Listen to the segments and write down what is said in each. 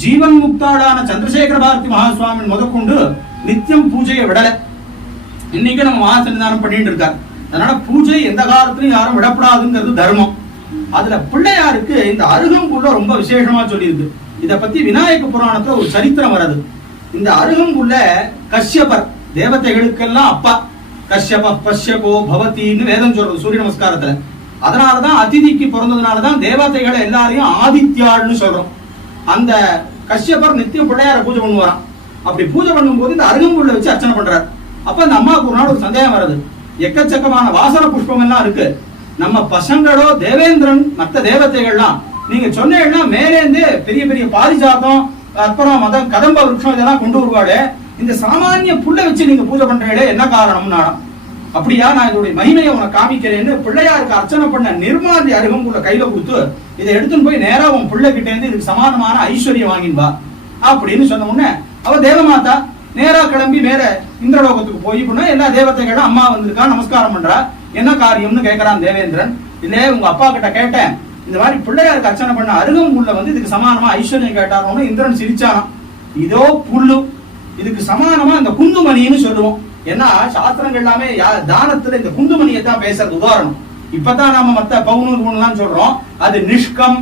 ஜீவன் முக்தாடான சந்திரசேகர பாரதி மகாசுவாமி முதற்கொண்டு நித்தியம் பூஜையை விடல. இன்னைக்கு நம்ம மகா சன்னிதானம் பண்ணிட்டு இருக்காரு. அதனால பூஜை எந்த காலத்திலும் யாரும் விடப்படாதுங்கிறது தர்மம். அதுல பிள்ளையாருக்கு இந்த அருகம்புல்ல ரொம்ப விசேஷமா சொல்லியிருக்கு. இத பத்தி விநாயக புராணத்துல ஒரு சரித்திரம் வருது. இந்த அருகம்புல்ல கஷ்யபர் தேவதைகளுக்கெல்லாம் அப்பா, கஷ்யப பஷ்யபோ பவதின்னு வேதம் சொல்றது சூரிய நமஸ்காரத்துல. அதனாலதான் அதிதிக்கு பிறந்ததுனாலதான் தேவதைகளை எல்லாரையும் ஆதித்யாள்னு சொல்றோம். அந்த கஷ்யபர் நித்தியம் பிள்ளையார பூஜை பண்ணுவாராம். அப்படி பூஜை பண்ணும் போது இந்த அருகம்புல்ல வச்சு அர்ச்சனை பண்றாரு. அப்ப அந்த அம்மாவுக்கு ஒரு நாள் ஒரு சந்தேகம் வருது. எக்கச்சக்கமான வாசன புஷ்பம் எல்லாம் இருக்கு, நம்ம பசங்களோ தேவேந்திரன் மற்ற தேவதைகள்லாம் நீங்க சொன்னீங்கன்னா மேலேந்து பெரிய பெரிய பாரிஜாதம் அப்புறம் கதம்ப விருட்சம் இதெல்லாம் கொண்டு வருவாடு, இந்த சாமானிய புல்ல வச்சு நீங்க பூஜை பண்றீங்களே என்ன காரணம்? அப்படியா, நான் இதோடைய மகிமையை உனக்கு காமிக்கிறேன்னு பிள்ளையாருக்கு அர்ச்சனை பண்ண நிர்மாதி அருகம்புல்ல கையில கொடுத்து இதை எடுத்துன்னு போய் நேரா உன் பிள்ளை கிட்ட இருந்து இதுக்கு சமானமான ஐஸ்வர்யம் வாங்கின்பா அப்படின்னு சொன்ன உடனே அவ தேவமாதா நேரா கிளம்பி வேற இந்திரலோகத்துக்கு போய் எல்லா தேவதைகளும் அம்மா வந்திருக்கா நமஸ்காரம் பண்றா, என்ன காரியம்னு கேட்கறான் தேவேந்திரன். இல்ல உங்க அப்பா கிட்ட கேட்டேன், இந்த மாதிரி பிள்ளையாருக்கு அர்ச்சனை பண்ண அருகம்புல்ல இதுக்கு சமானமா ஐஸ்வர்யம் கேட்டாரோன்னு இந்திரன் சிரிச்சானாம். இதோ புல்லு, இதுக்கு சமானமா இந்த குந்துமணின்னு சொல்லுவோம். ஏன்னா சாஸ்திரங்கள் எல்லாமே தானத்துல இந்த குந்துமணியை தான் பேசுறது உதாரணம். இப்பதான் நாம மத்த பவுனு சொல்றோம், அது நிஷ்கம்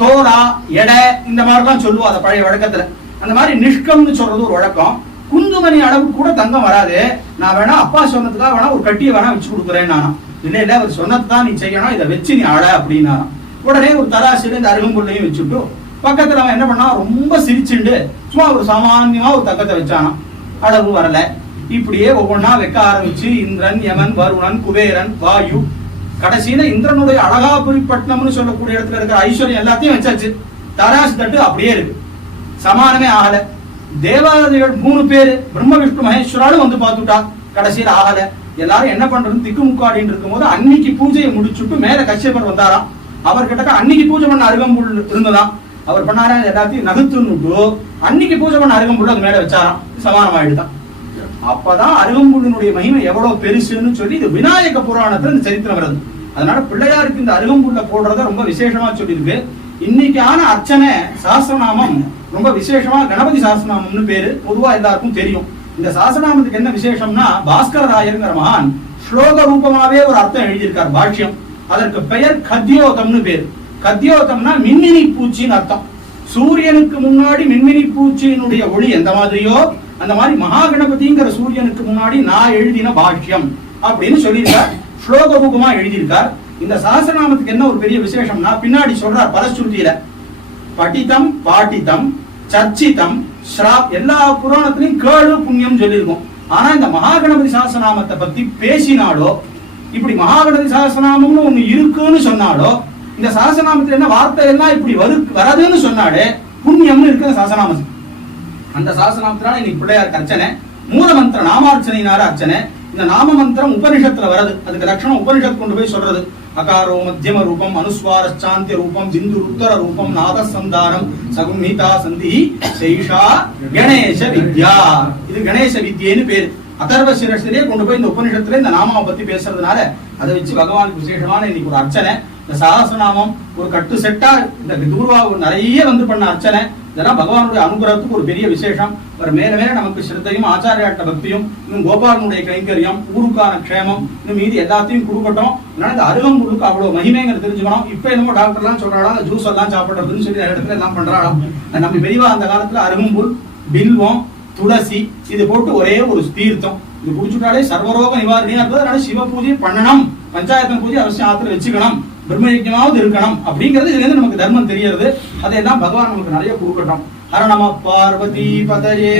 தோரா எடை இந்த மாதிரிலாம் சொல்லுவோம் அந்த பழைய வழக்கத்துல. அந்த மாதிரி நிஷ்கம்னு சொல்றது ஒரு வழக்கம். குந்துமணி அளவுக்கு கூட தங்கம் வராது, நான் வேணா அப்பா சொன்னதுக்காக வேணா ஒரு கட்டியை வேணா வச்சு கொடுக்குறேன் நானும். இல்ல இல்ல அவர் சொன்னதுதான் நீ செய்யணும், இதை வச்சு நீ அழ அப்படின்னா உடனே ஒரு தராசில இந்த அருகம்புல்லையும் வச்சுட்டு பக்கத்துல அவன் என்ன பண்ணா ரொம்ப சிரிச்சுண்டு சும்மா ஒரு சாமான்யமா ஒரு தங்கத்தை வச்சானா, அளவு வரல. இப்படியே ஒவ்வொன்னா வைக்க ஆரம்பிச்சு இந்திரன் யமன் வருணன் குபேரன் வாயு கடைசியில இந்திரனுடைய அழகாபுரிப்பட்டினம்னு சொல்லக்கூடிய இடத்துல இருக்கிற ஐஸ்வர்யம் எல்லாத்தையும் வச்சாச்சு. தராசு தட்டு அப்படியே இருக்கு, சமானமே ஆகல. தேவாதிகள் 3 பேரு பிரம்ம விஷ்ணு மகேஸ்வராலும் வந்து பார்த்துட்டா, கடைசியில் ஆகல. எல்லாரும் என்ன பண்றதுன்னு திக்குமுக்காடின்னு இருக்கும் போது அன்னைக்கு பூஜையை முடிச்சுட்டு மேல கஷ்யபர் வந்தாராம். அவர்கிட்ட அன்னைக்கு பூஜை பண்ண அருகம்புல் இருந்ததாம். அவர் பண்ணாரா எல்லாத்தையும் நகுத்துன்னுட்டு அன்னைக்கு பூஜை பண்ண அருகம்புல் அது மேல வச்சாராம், சமானமாயிடுதான். அப்பதான் அருகம்புல்லினுடைய மகிமை எவ்வளவு பெருசுன்னு சொல்லி இது விநாயக புராணத்துல இந்த சரித்திரம் வருது. அதனால பிள்ளையாருக்கு இந்த அருகம்புல்ல போடுறத ரொம்ப விசேஷமா சொல்லியிருக்கு. இன்னைக்கான அர்ச்சனை சாஸ்திரநாமம் ரொம்ப விசேஷமா கணபதி சாஸ்திரநாமம்னு பேரு, பொதுவா எல்லாருக்கும் தெரியும். இந்த சாஸ்திரநாமத்துக்கு என்ன விசேஷம்னா பாஸ்கர ராயருங்கிற மகான் ஸ்லோக ரூபமாவே ஒரு அர்த்தம் எழுதியிருக்கார் பாஷ்யம். அதற்கு பெயர் கத்யோதம்னு பேரு. கத்யோதம்னா மின்மினி பூச்சின்னு அர்த்தம். சூரியனுக்கு முன்னாடி மின்மினி பூச்சியினுடைய ஒளி எந்த மாதிரியோ அந்த மாதிரி மகா கணபதிங்கிற சூரியனுக்கு முன்னாடி நான் எழுதின பாஷ்யம் அப்படின்னு சொல்லியிருக்கார், ஸ்லோக ரூபமா எழுதியிருக்கார். இந்த சஹஸ்ரநாமத்துக்கு என்ன ஒரு பெரிய விசேஷம்னா பின்னாடி சொல்றார் பரஸ்ருதியில படிதம் பாட்டிதம் சர்ச்சிதம் ஸ்ராப் எல்லா புராணத்திலையும் கேளு புண்ணியம் சொல்லியிருக்கோம். ஆனா இந்த மகாகணபதி சஹஸ்ரநாமத்தை பத்தி பேசினாலோ இப்படி மகாகணபதி சஹஸ்ரநாமம்னு ஒண்ணு இருக்குன்னு சொன்னாலோ இந்த சஹஸ்ரநாமத்துல என்ன வார்த்தை எல்லாம் இப்படி வரதுன்னு சொன்னாலே புண்ணியம்னு இருக்கு சஹஸ்ரநாமம். அந்த சஹஸ்ரநாமத்தினால இன்னைக்கு பிள்ளையாருக்கு அர்ச்சனை, மூல மந்திர நாமார்ச்சனையினால அர்ச்சனை. இந்த நாம மந்திரம் உபனிஷத்துல வருது, அதுக்கு லட்சணம் உபனிஷத் கொண்டு போய் சொல்றது. அகாரோ மத்தியம ரூபம் அனுஸ்வார சாந்திய ரூபம் பிந்து உத்தர ரூபம் நாத சந்தானம் சகுன்மிதா சந்தி சைஷா கணேச வித்யா. இது கணேச வித்யேன்னு பேரு. அதர்வ சிரஸ்திலே கொண்டு போய் இந்த உபனிஷத்துல இந்த நாமாவை பத்தி பேசுறதுனால அதை வச்சு பகவானுக்கு விசேஷமான இன்னைக்கு ஒரு அர்ச்சனை. இந்த சஹஸ்ரநாமம் ஒரு கட்டு செட்டா இந்த தூர்வா நிறைய பண்ண அர்ச்சனை, இதெல்லாம் பகவானுடைய அனுகிரகத்துக்கு ஒரு பெரிய விசேஷம். ஒரு மேல மேல நமக்கு ஸ்ரத்தையும் ஆச்சாரியாட்ட பக்தியும் இன்னும் கோபாலனுடைய கைங்கரியம் ஊருக்கான க்ஷேமம் இன்னும் மீது எல்லாத்தையும் கொடுக்கட்டும். அதனால இந்த அருகம்புல்லுக்கு அவ்வளவு மகிமைங்கிறது தெரிஞ்சுக்கணும். இப்ப என்னமோ டாக்டர் எல்லாம் சொல்றாளா அந்த ஜூஸ் எல்லாம் சாப்பிடுறதுன்னு சொல்லி இடத்துல எல்லாம் பண்றாளாம். நம்ம பெரியவா அந்த காலத்துல அருகம்புல் பில்வம் துளசி இது போட்டு ஒரே ஒரு தீர்த்தம் இது குடிச்சுட்டாலே சர்வரோக நிவாரணியா இருக்குது. அதனால சிவ பூஜை பண்ணணும், பஞ்சாயத்தன் பூஜை அவசியம் ஆத்துல வச்சுக்கணும், பிரம்மயஜ்ஞமாவது இருக்கணும் அப்படிங்கிறது இதுல இருந்து நமக்கு தர்மம் தெரியறது. அதையெல்லாம் பகவான் நமக்கு நிறைய கொடுக்கட்டும். ஹர நம பார்வதி பதயே.